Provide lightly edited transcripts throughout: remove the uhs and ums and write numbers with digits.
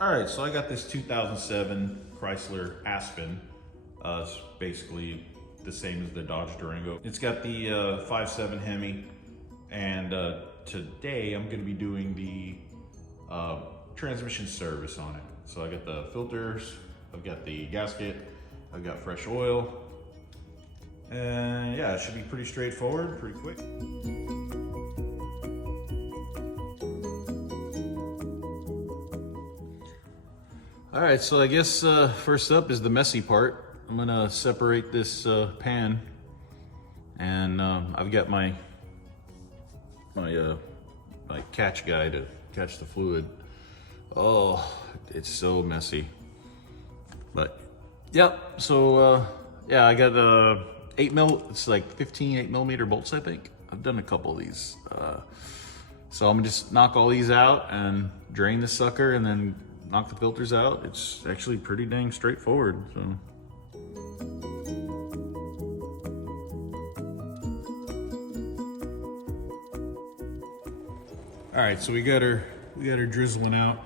All right, so I got this 2007 Chrysler Aspen. It's basically the same as the Dodge Durango. It's got the 5.7 Hemi, and today I'm gonna be doing the transmission service on it. So I got the filters, I've got the gasket, I've got fresh oil, and yeah, it should be pretty straightforward, pretty quick. All right, so I guess first up is the messy part. I'm gonna separate this pan, and I've got my catch guy to catch the fluid. Oh, it's so messy. But yep. So yeah, I got 8 mil. It's like 15 8mm bolts, I think. I've done a couple of these. So I'm gonna just knock all these out and drain the sucker, and then knock the filters out. It's actually pretty dang straightforward. So. All right, so we got her drizzling out.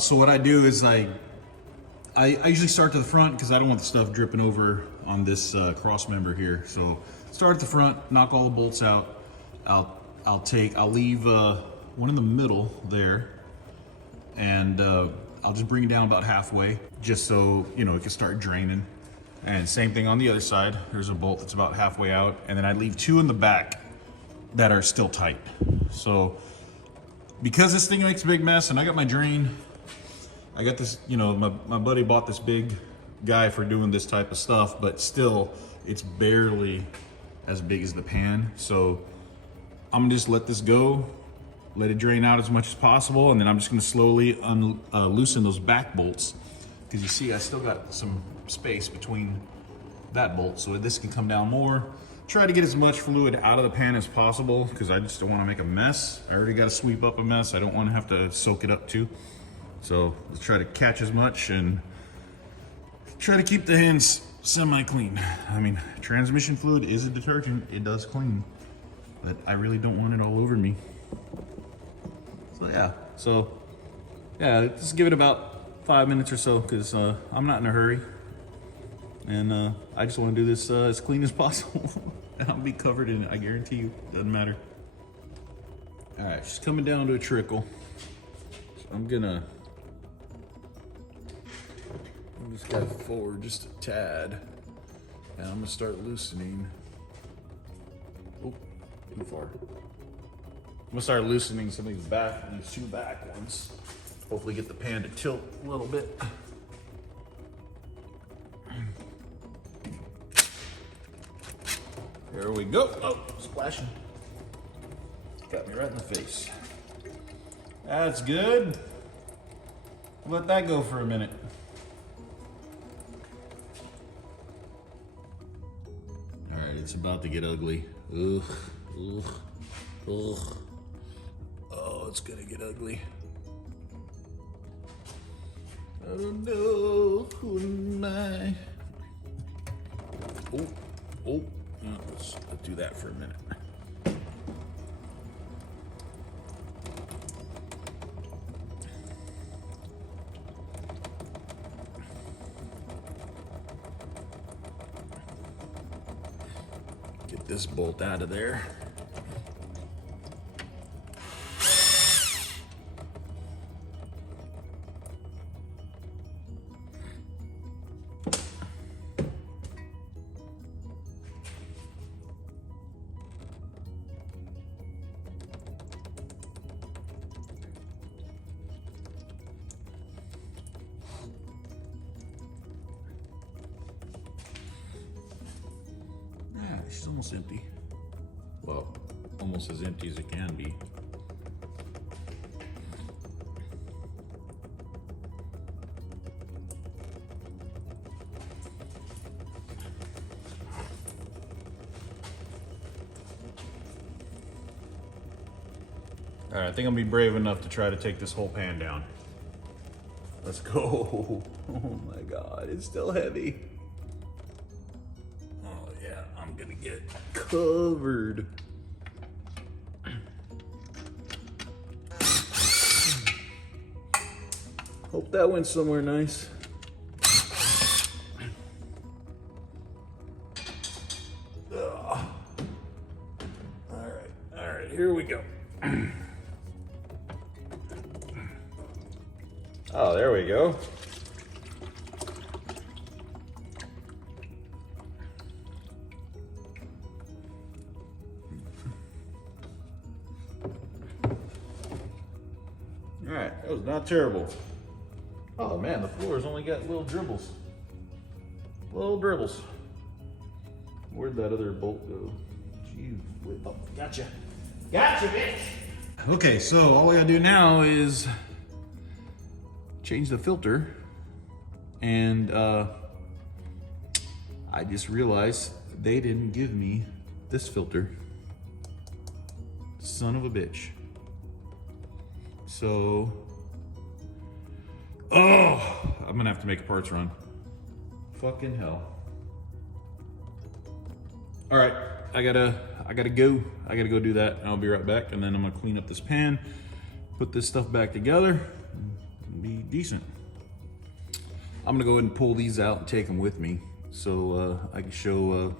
So what I do is I usually start to the front because I don't want the stuff dripping over on this cross member here. So start at the front, knock all the bolts out. I'll leave one in the middle there, and I'll just bring it down about halfway, just so you know it can start draining. And same thing on the other side. There's a bolt that's about halfway out, and then I leave 2 in the back that are still tight. So because this thing makes a big mess, and I got my drain, I got this, you know, my buddy bought this big guy for doing this type of stuff, but still it's barely as big as the pan. So I'm gonna just let this go, let it drain out as much as possible, and then I'm just gonna slowly loosen those back bolts, because you see I still got some space between that bolt, so this can come down more. Try to get as much fluid out of the pan as possible, because I just don't want to make a mess. I already got to sweep up a mess. I don't want to have to soak it up too. So let's try to catch as much and try to keep the hands semi-clean. I mean, transmission fluid is a detergent. It does clean, but I really don't want it all over me. So yeah, just give it about 5 minutes or so, because I'm not in a hurry. And I just want to do this as clean as possible. And I'll be covered in it, I guarantee you. Doesn't matter. All right, she's coming down to a trickle. So I'm just gonna forward just a tad. And I'm gonna start loosening. Oh, too far. I'm gonna start loosening some of these 2 back ones. Hopefully get the pan to tilt a little bit. There we go. Oh, splashing. Got me right in the face. That's good. Let that go for a minute. All right, it's about to get ugly. Ugh, ugh, ugh. Oh, it's gonna get ugly. I don't know. Who am I? Oh, oh. Let's do that for a minute. Get this bolt out of there. She's almost empty. Well, almost as empty as it can be. All right, I think I'll be brave enough to try to take this whole pan down. Let's go. Oh my God, it's still heavy. Oh yeah, I'm gonna get covered. Hope that went somewhere nice. Ugh. All right, here we go. Oh, there we go. All right, that was not terrible. Oh man, the floor's only got little dribbles. Little dribbles. Where'd that other bolt go? Gee, oh, gotcha. Gotcha, bitch! Okay, so all we gotta do now is change the filter. And I just realized they didn't give me this filter. Son of a bitch. So, oh, I'm gonna have to make a parts run. Fucking hell. All right, I gotta go. I gotta go do that, and I'll be right back. And then I'm gonna clean up this pan, put this stuff back together, and be decent. I'm gonna go ahead and pull these out and take them with me, so I can show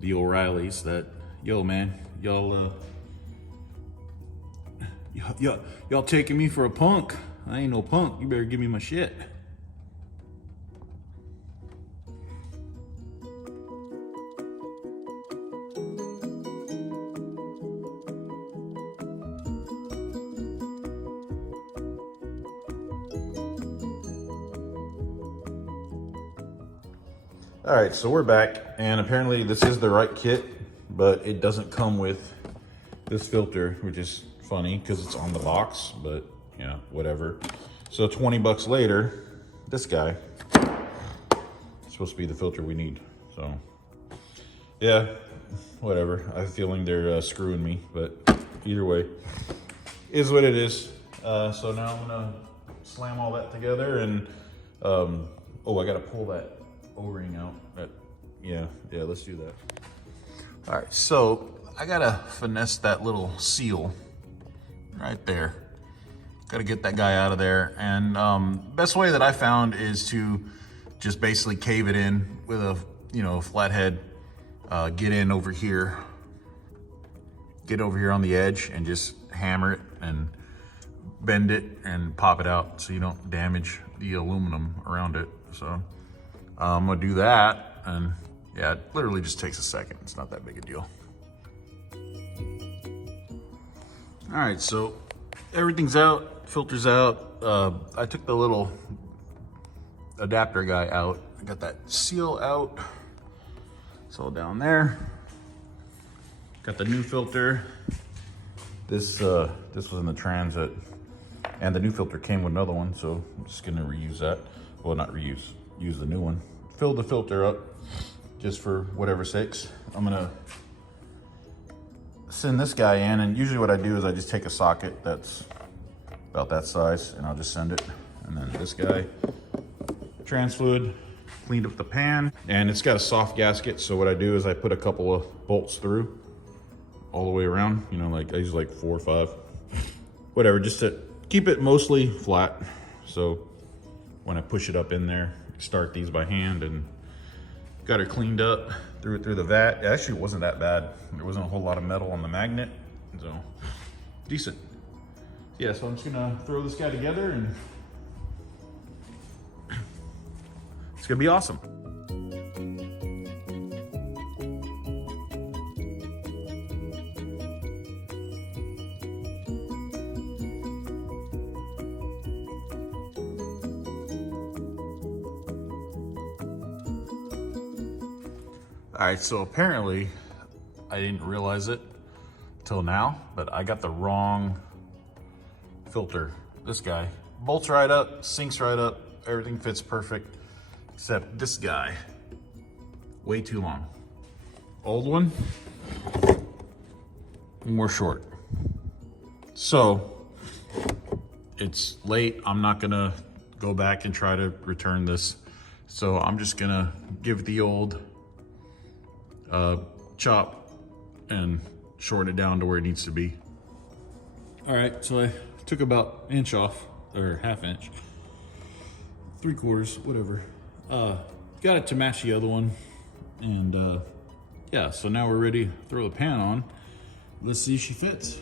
the O'Reillys that, yo, man, y'all taking me for a punk. I ain't no punk. You better give me my shit. All right, so we're back, and apparently this is the right kit, but it doesn't come with this filter, which is funny because it's on the box, but you know, whatever. So 20 bucks later, this guy is supposed to be the filter we need. So yeah, whatever. I have a feeling they're screwing me, but either way, is what it is. So now I'm gonna slam all that together, and oh, I gotta pull that O-ring out. Yeah, let's do that. All right, so I gotta finesse that little seal right there. Gotta get that guy out of there. And best way that I found is to just basically cave it in with a, you know, flathead, get in over here, get over here on the edge and just hammer it and bend it and pop it out so you don't damage the aluminum around it. So I'm gonna do that, and yeah, it literally just takes a second. It's not that big a deal. All right, so everything's out, filter's out. I took the little adapter guy out. I got that seal out. It's all down there. Got the new filter. This was in the Transit, and the new filter came with another one, so I'm just gonna reuse that. Well, not reuse, use the new one. Fill the filter up just for whatever sakes. I'm gonna send this guy in, and usually what I do is I just take a socket that's about that size and I'll just send it. And then this guy, trans fluid, cleaned up the pan, and it's got a soft gasket. So what I do is I put a couple of bolts through all the way around, you know, like I use like 4 or 5, whatever, just to keep it mostly flat. So when I push it up in there, start these by hand, and got her cleaned up, threw it through the vat. It actually wasn't that bad. There wasn't a whole lot of metal on the magnet, so decent. Yeah, so I'm just gonna throw this guy together, and it's gonna be awesome. All right, so apparently I didn't realize it till now, but I got the wrong filter. This guy bolts right up, sinks right up, everything fits perfect, except this guy, way too long. Old one, more short. So it's late. I'm not gonna go back and try to return this. So I'm just gonna give the old chop and shorten it down to where it needs to be. All right, so I took about 1 inch off, or 1/2 inch, 3/4, whatever. Got it to match the other one. And yeah, so now we're ready to throw the pan on. Let's see if she fits.